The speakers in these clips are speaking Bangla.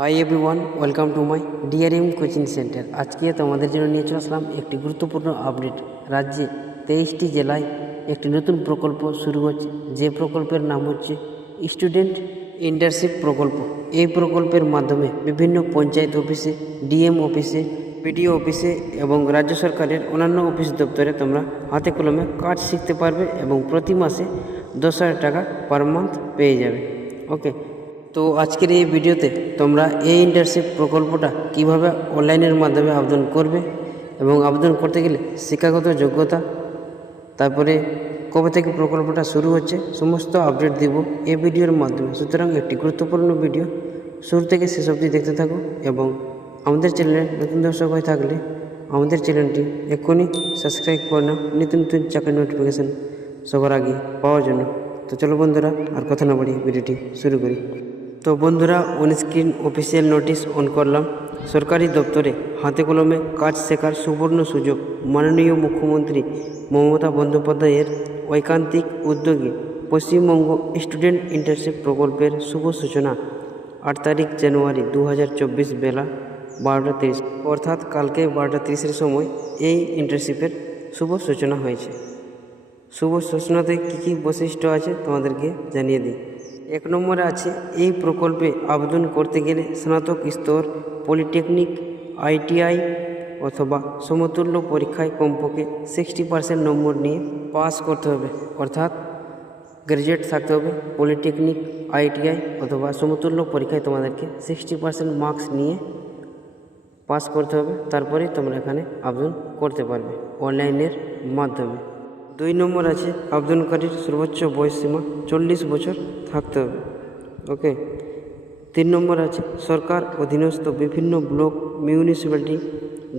Hi everyone, welcome to my DRM coaching centre. আজকে তোমাদের জন্য নিয়ে চলে আসলাম একটি গুরুত্বপূর্ণ আপডেট। রাজ্যে 23টি জেলায় একটি নতুন প্রকল্প শুরু হচ্ছে, যে প্রকল্পের নাম হচ্ছে স্টুডেন্ট ইন্টার্নশিপ প্রকল্প। এই প্রকল্পের মাধ্যমে বিভিন্ন পঞ্চায়েত অফিসে, ডিএম অফিসে, বিডিও অফিসে এবং রাজ্য সরকারের অন্যান্য অফিস দপ্তরে তোমরা হাতে কলমে কাজ শিখতে পারবে এবং প্রতি মাসে 10,000 টাকা পার মান্থ পেয়ে যাবে। ওকে, তো আজকের এই ভিডিওতে তোমরা এই ইন্টার্নশিপ প্রকল্পটা কিভাবে অনলাইনের মাধ্যমে আবেদন করবে এবং আবেদন করতে গেলে শিক্ষাগত যোগ্যতা, তারপরে কবে থেকে প্রকল্পটা শুরু হচ্ছে, সমস্ত আপডেট দিব এই ভিডিওর মাধ্যমে। সুতরাং একটি গুরুত্বপূর্ণ ভিডিও, শুরু থেকে শেষ অবধি দেখতে থাকো এবং আমাদের চ্যানেলে নতুন দর্শক হয়ে থাকলে আমাদের চ্যানেলটি এক্ষুনি সাবস্ক্রাইব করে নাও, নতুন নতুন চাকরির নোটিফিকেশান সবার আগে পাওয়ার জন্য। তো চলো বন্ধুরা, আর কথা না বাড়িয়ে ভিডিওটি শুরু করি। তো বন্ধুরা, অনস্ক্রিন অফিসিয়াল নোটিশ অন করলাম। সরকারি দপ্তরে হাতে কলমে কাজ শেখার সুবর্ণ সুযোগ। মাননীয় মুখ্যমন্ত্রী মমতা বন্দ্যোপাধ্যায়ের ঐকান্তিক উদ্যোগে পশ্চিমবঙ্গ স্টুডেন্ট ইন্টার্নশিপ প্রকল্পের শুভ সূচনা 8 তারিখ জানুয়ারি 2024 বেলা 12:30, অর্থাৎ কালকে 12:30 সময় এই ইন্টার্নশিপের শুভ সূচনা হয়েছে। শুভ সূচনাতে কী কী বৈশিষ্ট্য আছে তোমাদেরকে জানিয়ে দিই। 1 নম্বরে আছে, এই প্রকল্পে আবেদন করতে গেলে স্নাতক স্তর পলিটেকনিক, ITI অথবা সমতুল্য পরীক্ষায় কমপক্ষে 60% নম্বর নিয়ে পাস করতে হবে। অর্থাৎ গ্র্যাজুয়েট থাকতে হবে, পলিটেকনিক, ITI অথবা সমতুল্য পরীক্ষায় তোমাদেরকে 60% মার্কস নিয়ে পাস করতে হবে। তারপরে তোমরা এখানে আবেদন করতে পারবে অনলাইনের মাধ্যমে। 2 নম্বর আছে, আবেদনকারীর সর্বোচ্চ বয়সসীমা 40 বছর থাকতে হবে। ওকে। 3 নম্বর আছে, সরকার অধীনস্থ বিভিন্ন ব্লক, মিউনিসিপ্যালিটি,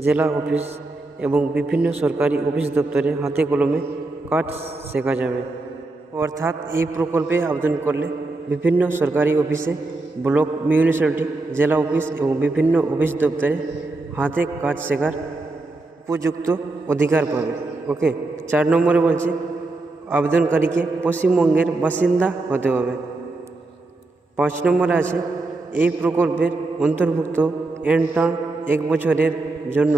জেলা অফিস এবং বিভিন্ন সরকারি অফিস দপ্তরে হাতে কলমে কাজ শেখা যাবে। অর্থাৎ এই প্রকল্পে আবেদন করলে বিভিন্ন সরকারি অফিসে, ব্লক, মিউনিসিপ্যালিটি, জেলা অফিস এবং বিভিন্ন অফিস দপ্তরে হাতে কাজ শেখার উপযুক্ত অধিকার পাবে। ওকে। 4 নম্বরে বলছে, আবেদনকারীকে পশ্চিমবঙ্গের বাসিন্দা হতে হবে। 5 নম্বরে আছে, এই প্রকল্পের অন্তর্ভুক্ত ইন্টার্ন 1 বছরের জন্য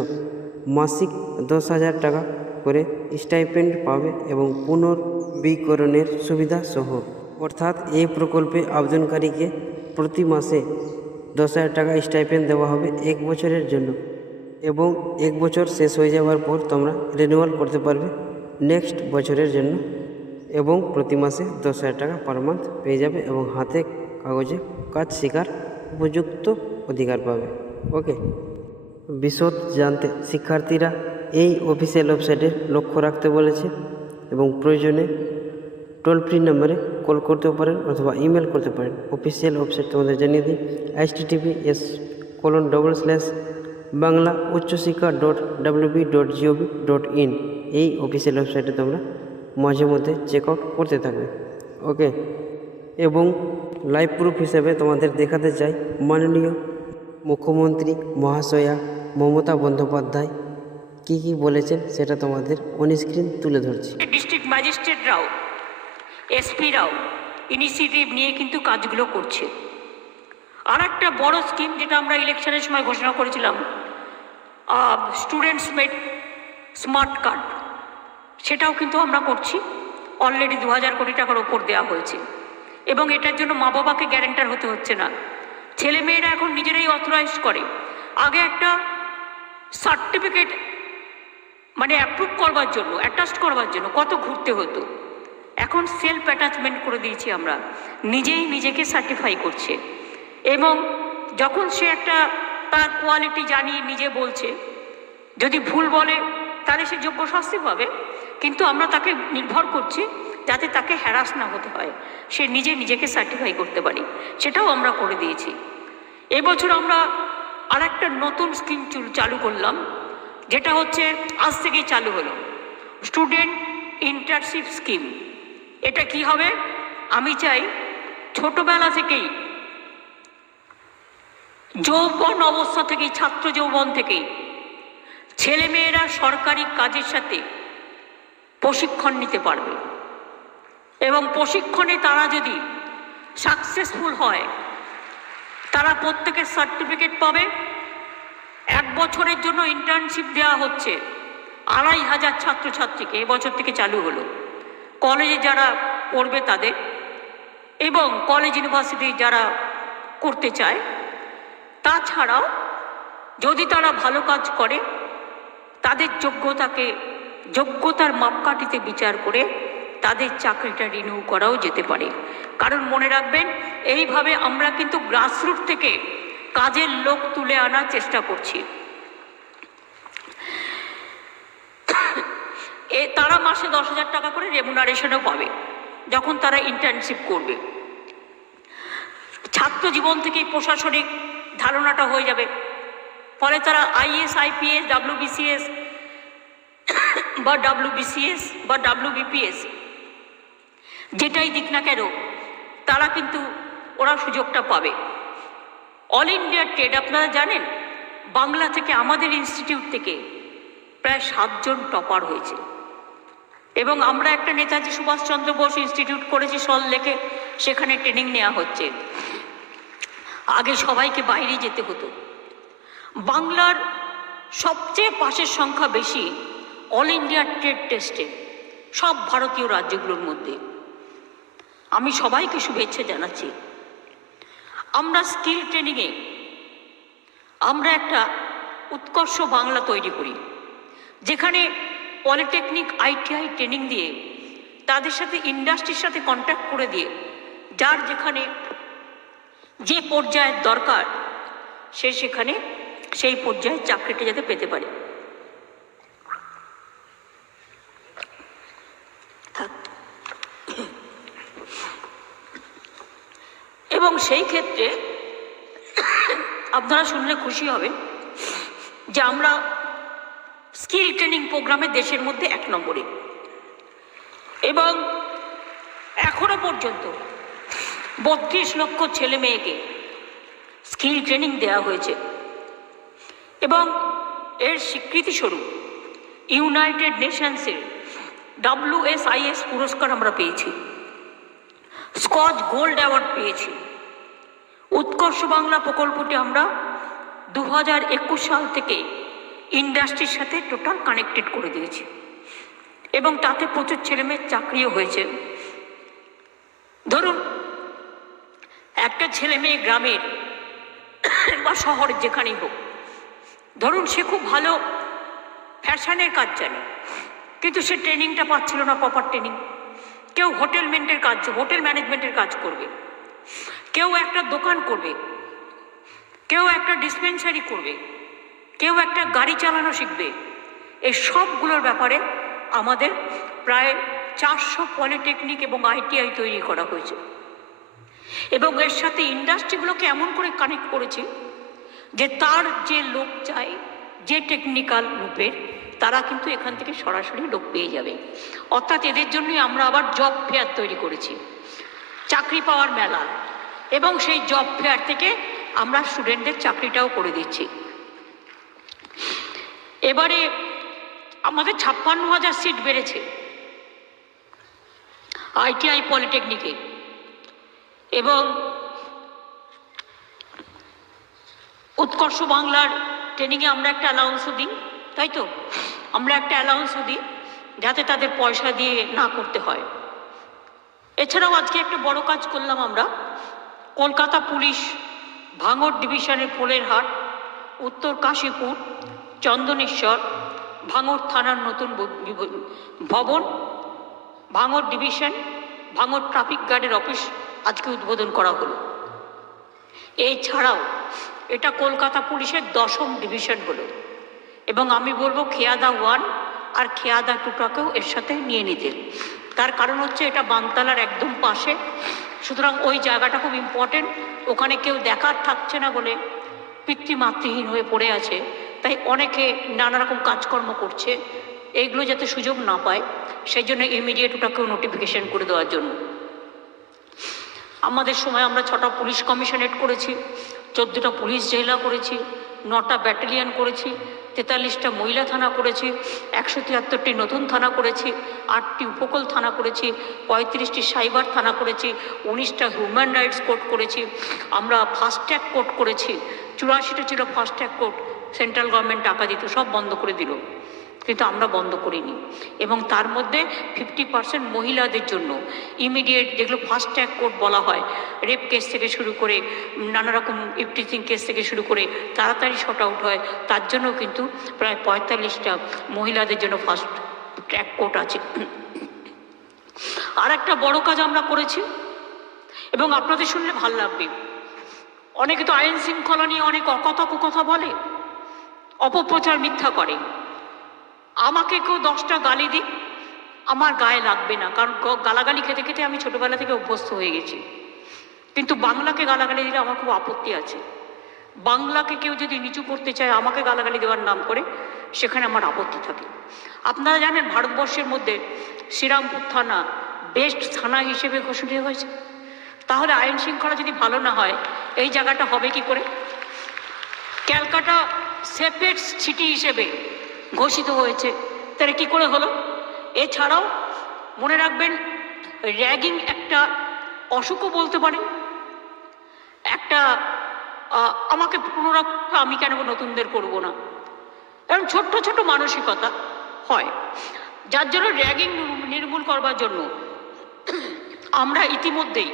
মাসিক 10,000 টাকা করে স্টাইপেন্ড পাবে এবং পুনর্বিকরণের সুবিধা সহ। অর্থাৎ এই প্রকল্পে আবেদনকারীকে প্রতি মাসে 10,000 টাকা স্টাইপেন্ড দেওয়া হবে 1 বছরের জন্য এবং 1 বছর শেষ হয়ে যাওয়ার পর তোমরা রিনিউয়াল করতে পারবে নেক্সট বছরের জন্য এবং প্রতি মাসে 10,000 টাকা পার মান্থ পেয়ে যাবে এবং হাতে কাগজে কাজ শেখার উপযুক্ত অধিকার পাবে। ওকে। বিশদ জানতে শিক্ষার্থীরা এই অফিসিয়াল ওয়েবসাইটে লক্ষ্য রাখতে বলেছে এবং প্রয়োজনে টোল ফ্রি নম্বরে কল করতে পারেন অথবা ইমেল করতে পারেন। অফিসিয়াল ওয়েবসাইট তোমাদের জানিয়ে দিই, https://bangla-uchchashikha.wb.gov.in। এই অফিসিয়াল ওয়েবসাইটে তোমরা মাঝে মধ্যে চেক আউট করতে থাকবে। ওকে। এবং লাইভ প্রুফ হিসেবে তোমাদের দেখাতে চাই, মাননীয় মুখ্যমন্ত্রী মহাশয়া মমতা বন্দ্যোপাধ্যায় কী কী বলেছেন সেটা তোমাদের অনস্ক্রিন তুলে ধরছি। ডিস্ট্রিক্ট ম্যাজিস্ট্রেটরাও, এসপিরাও ইনিশিয়েটিভ নিয়ে কিন্তু কাজগুলো করছে। আর একটা বড় স্কিম যেটা আমরা ইলেকশনের সময় ঘোষণা করেছিলাম, স্টুডেন্টস মেড স্মার্ট কার্ড, সেটাও কিন্তু আমরা করছি। অলরেডি 2,000 কোটি টাকার ওপর দেওয়া হয়েছে এবং এটার জন্য মা বাবাকে গ্যারেন্টার হতে হচ্ছে না। ছেলেমেয়েরা এখন নিজেরাই অথরাইজ করে। আগে একটা সার্টিফিকেট মানে অ্যাপ্রুভ করবার জন্য, অ্যাটাস্ট করবার জন্য কত ঘুরতে হতো। এখন সেলফ অ্যাটাচমেন্ট করে দিয়েছি আমরা, নিজেই নিজেকে সার্টিফাই করছে এবং যখন সে একটা তার কোয়ালিটি জানিয়ে নিজে বলছে, যদি ভুল বলে তাহলে সে যোগ্য শাস্তি পাবে, কিন্তু আমরা তাকে নির্ভর করছি যাতে তাকে হ্যারাস না হতে হয়, সে নিজে নিজেকে সার্টিফাই করতে পারি, সেটাও আমরা করে দিয়েছি। এবছর আমরা আর একটা নতুন স্কিম চালু করলাম, যেটা হচ্ছে আজ থেকেই চালু হলো, স্টুডেন্ট ইন্টার্নশিপ স্কিম। এটা কি হবে? আমি চাই ছোটবেলা থেকেই, যৌবন অবস্থা থেকেই, ছাত্র যৌবন থেকেই ছেলেমেয়েরা সরকারি কাজের সাথে প্রশিক্ষণ নিতে পারবে এবং প্রশিক্ষণে তারা যদি সাকসেসফুল হয় তারা প্রত্যেকের সার্টিফিকেট পাবে। 1 বছরের জন্য ইন্টার্নশিপ দেওয়া হচ্ছে 2500 ছাত্রছাত্রীকে, এবছর থেকে চালু হলো। কলেজে যারা পড়বে তাদের এবং কলেজ ইউনিভার্সিটি যারা করতে চায়, তাছাড়াও যদি তারা ভালো কাজ করে তাদের যোগ্যতার মাপকাঠিতে বিচার করে তাদের চাকরিটা রিনিউ করাও যেতে পারে। কারণ মনে রাখবেন, এইভাবে আমরা কিন্তু গ্রাসরুট থেকে কাজের লোক তুলে আনার চেষ্টা করছি। তারা মাসে 10,000 টাকা করে রেমুনারেশনও পাবে যখন তারা ইন্টার্নশিপ করবে। ছাত্র জীবন থেকেই প্রশাসনিক ধারণাটা হয়ে যাবে, ফলে তারা IAS, IPS, WBCS বা WBCS বা WBPS যেটাই দিক না কেন, তারা কিন্তু ওরা সুযোগটা পাবে। অল ইন্ডিয়া টেট আপনারা জানেন, বাংলা থেকে আমাদের ইনস্টিটিউট থেকে প্রায় 7 জন টপার হয়েছে। এবং আমরা একটা নেতাজি সুভাষচন্দ্র বোস ইনস্টিটিউট করেছি সল্টলেকে, সেখানে ট্রেনিং নেওয়া হচ্ছে। আগে সবাইকে বাইরে যেতে হতো। বাংলার সবচেয়ে পাশের সংখ্যা বেশি অল ইন্ডিয়া ট্রেড টেস্টে সব ভারতীয় রাজ্যগুলোর মধ্যে। আমি সবাইকে শুভেচ্ছা জানাচ্ছি। আমরা স্কিল ট্রেনিংয়ে আমরা একটা উৎকর্ষ বাংলা তৈরি করি, যেখানে পলিটেকনিক ITI ট্রেনিং দিয়ে তাদের সাথে ইন্ডাস্ট্রির সাথে কন্ট্যাক্ট করে দিয়ে যার যেখানে যে পর্যায়ের দরকার সে সেখানে সেই পর্যায়ে চাকরিটা যাতে পেতে পারে। এবং সেই ক্ষেত্রে আপনারা শুনলে খুশি হবেন যে আমরা স্কিল ট্রেনিং প্রোগ্রামে দেশের মধ্যে 1 নম্বরে। এবং এখনো পর্যন্ত 32 লক্ষ ছেলে মেয়েকে স্কিল ট্রেনিং দেওয়া হয়েছে। এবং এর স্বীকৃতিস্বরূপ ইউনাইটেড নেশনসের WSIS পুরস্কার আমরা পেয়েছি, স্কচ গোল্ড অ্যাওয়ার্ড পেয়েছি। উৎকর্ষ বাংলা প্রকল্পটি আমরা 2021 সাল থেকে ইন্ডাস্ট্রির সাথে টোটাল কানেক্টেড করে দিয়েছি এবং তাতে প্রচুর ছেলেমেয়ের চাকরিও হয়েছে। ধরুন একটা ছেলে মেয়ে গ্রামের বা শহরের যেখানেই হোক, ধরুন সে খুব ভালো ফ্যাশনের কাজ জানে, কিন্তু সে ট্রেনিংটা পাচ্ছিল না, প্রপার ট্রেনিং। কেউ হোটেল ম্যানেজমেন্টের কাজ করবে, কেউ একটা দোকান করবে, কেউ একটা ডিসপেন্সারি করবে, কেউ একটা গাড়ি চালানো শিখবে। এই সবগুলোর ব্যাপারে আমাদের প্রায় 400 পলিটেকনিক এবং ITI তৈরি করা হয়েছে। এবং এর সাথে ইন্ডাস্ট্রিগুলোকে এমন করে কানেক্ট করেছি যে তার যে লোক চাই, যে টেকনিক্যাল রূপের, তারা কিন্তু এখান থেকে সরাসরি লোক পেয়ে যাবে। অর্থাৎ এদের জন্যই আমরা আবার জব ফেয়ার তৈরি করেছি, চাকরি পাওয়ার মেলা। এবং সেই জব ফেয়ার থেকে আমরা স্টুডেন্টদের চাকরিটাও করে দিচ্ছি। এবারে আমাদের 56,000 সিট বেড়েছে ITI পলিটেকনিকে। এবং উৎকর্ষ বাংলার ট্রেনিংয়ে আমরা একটা অ্যালাউন্সও দিই, তাই তো? আমরা একটা অ্যালাউন্সও দিই যাতে তাদের পয়সা দিয়ে না করতে হয়। এছাড়াও আজকে একটা বড় কাজ করলাম আমরা। কলকাতা পুলিশ ভাঙড় ডিভিশনের পোলেরহাট, উত্তর কাশীপুর, চন্দনেশ্বর, ভাঙড় থানার নতুন ভবন, ভাঙড় ডিভিশন, ভাঙড় ট্রাফিক গার্ডের অফিস আজকে উদ্বোধন করা হলো। এছাড়াও এটা কলকাতা পুলিশের 10ম ডিভিশন হলো। এবং আমি বলবো খেয়াদা 1 আর খেয়াদা 2টাকেও এর সাথে নিয়ে নিতে। তার কারণ হচ্ছে এটা বানতলার একদম পাশে, সুতরাং ওই জায়গাটা খুব ইম্পর্টেন্ট। ওখানে কেউ দেখার থাকছে না বলে পিতৃমাতৃহীন হয়ে পড়ে আছে, তাই অনেকে নানা রকম কাজকর্ম করছে। এইগুলো যাতে সুযোগ না পায় সেই জন্য ইমিডিয়েট ওটাকেও নোটিফিকেশন করে দেওয়ার জন্য। আমাদের সময় আমরা 6টা পুলিশ কমিশনারেট করেছি, 14টা পুলিশ জেলা করেছি, 9টা ব্যাটালিয়ন করেছি, 43টা মহিলা থানা করেছি, 173টি নতুন থানা করেছি, 8টি উপকূল থানা করেছি, 35টি সাইবার থানা করেছি, 19টা হিউম্যান রাইটস কোর্ট করেছি, আমরা ফাস্ট্যাগ কোর্ট করেছি। 84টা ছিল ফাস্ট্যাগ কোর্ট, সেন্ট্রাল গভর্নমেন্ট টাকা দিত, সব বন্ধ করে দিল, কিন্তু আমরা বন্ধ করিনি। এবং তার মধ্যে 50% মহিলাদের জন্য ইমিডিয়েট, যেগুলো ফাস্ট্যাগ কোর্ট বলা হয়, রেপ কেস থেকে শুরু করে নানা রকম ইভটিজিং কেস থেকে শুরু করে তাড়াতাড়ি শর্ট আউট হয়, তার জন্য কিন্তু প্রায় 45টা মহিলাদের জন্য ফাস্ট ট্র্যাক কোর্ট আছে। আর একটা বড় কাজ আমরা করেছি, এবং আপনাদের শুনলে ভাল লাগবে। অনেকে তো আইন শৃঙ্খলা নিয়ে অনেক অকথা কুকথা বলে, অপপ্রচার মিথ্যা করে। আমাকে কেউ 10টা গালি দিক, আমার গায়ে লাগবে না, কারণ গালাগালি খেতে খেতে আমি ছোটবেলা থেকে অভ্যস্ত হয়ে গেছি। কিন্তু বাংলাকে গালাগালি দিলে আমার খুব আপত্তি আছে। বাংলাকে কেউ যদি নিচু করতে চায় আমাকে গালাগালি দেওয়ার নাম করে, সেখানে আমার আপত্তি থাকে। আপনারা জানেন ভারতবর্ষের মধ্যে শ্রীরামপুর থানা বেস্ট থানা হিসেবে ঘোষিত হয়েছে। তাহলে আইন শৃঙ্খলা যদি ভালো না হয়, এই জায়গাটা হবে কি করে? ক্যালকাটা সেফেস্ট সিটি হিসেবে ঘোষিত হয়েছে, তাহলে কি করে হলো? এছাড়াও মনে রাখবেন, র্যাগিং একটা অসুখও বলতে পারে, একটা আমাকে পুনরাবৃত্তি আমি কেন নতুনদের করব না, কারণ ছোট্ট ছোট মানসিকতা হয়, যার জন্য র্যাগিং নির্মূল করবার জন্য আমরা ইতিমধ্যেই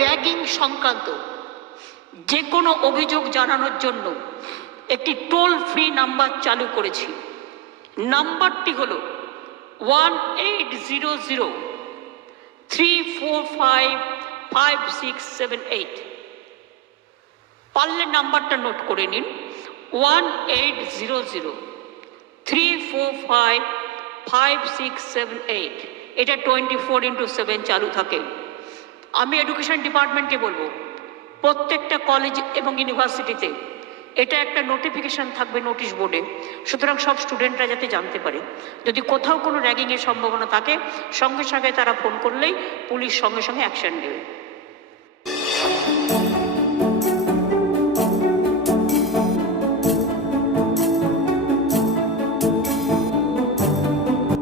র্যাগিং সংক্রান্ত যে কোনো অভিযোগ জানানোর জন্য একটি টোল ফ্রি নাম্বার চালু করেছি। নাম্বারটি হলো 1800-345-5678। পারলে নাম্বারটা নোট করে নিন, 1800-345-5678। এটা 24x7 চালু থাকে। আমি এডুকেশন ডিপার্টমেন্টকে বলবো, প্রত্যেকটা কলেজ এবং ইউনিভার্সিটিতে এটা একটা নোটিফিকেশন থাকবে নোটিশ বোর্ডে, সুতরাং সব স্টুডেন্টরা যাতে জানতে পারে। যদি কোথাও কোনো র্যাগিংয়ের সম্ভাবনা থাকে, সঙ্গে সঙ্গে তারা ফোন করলেই পুলিশ সঙ্গে সঙ্গে অ্যাকশন নেবে।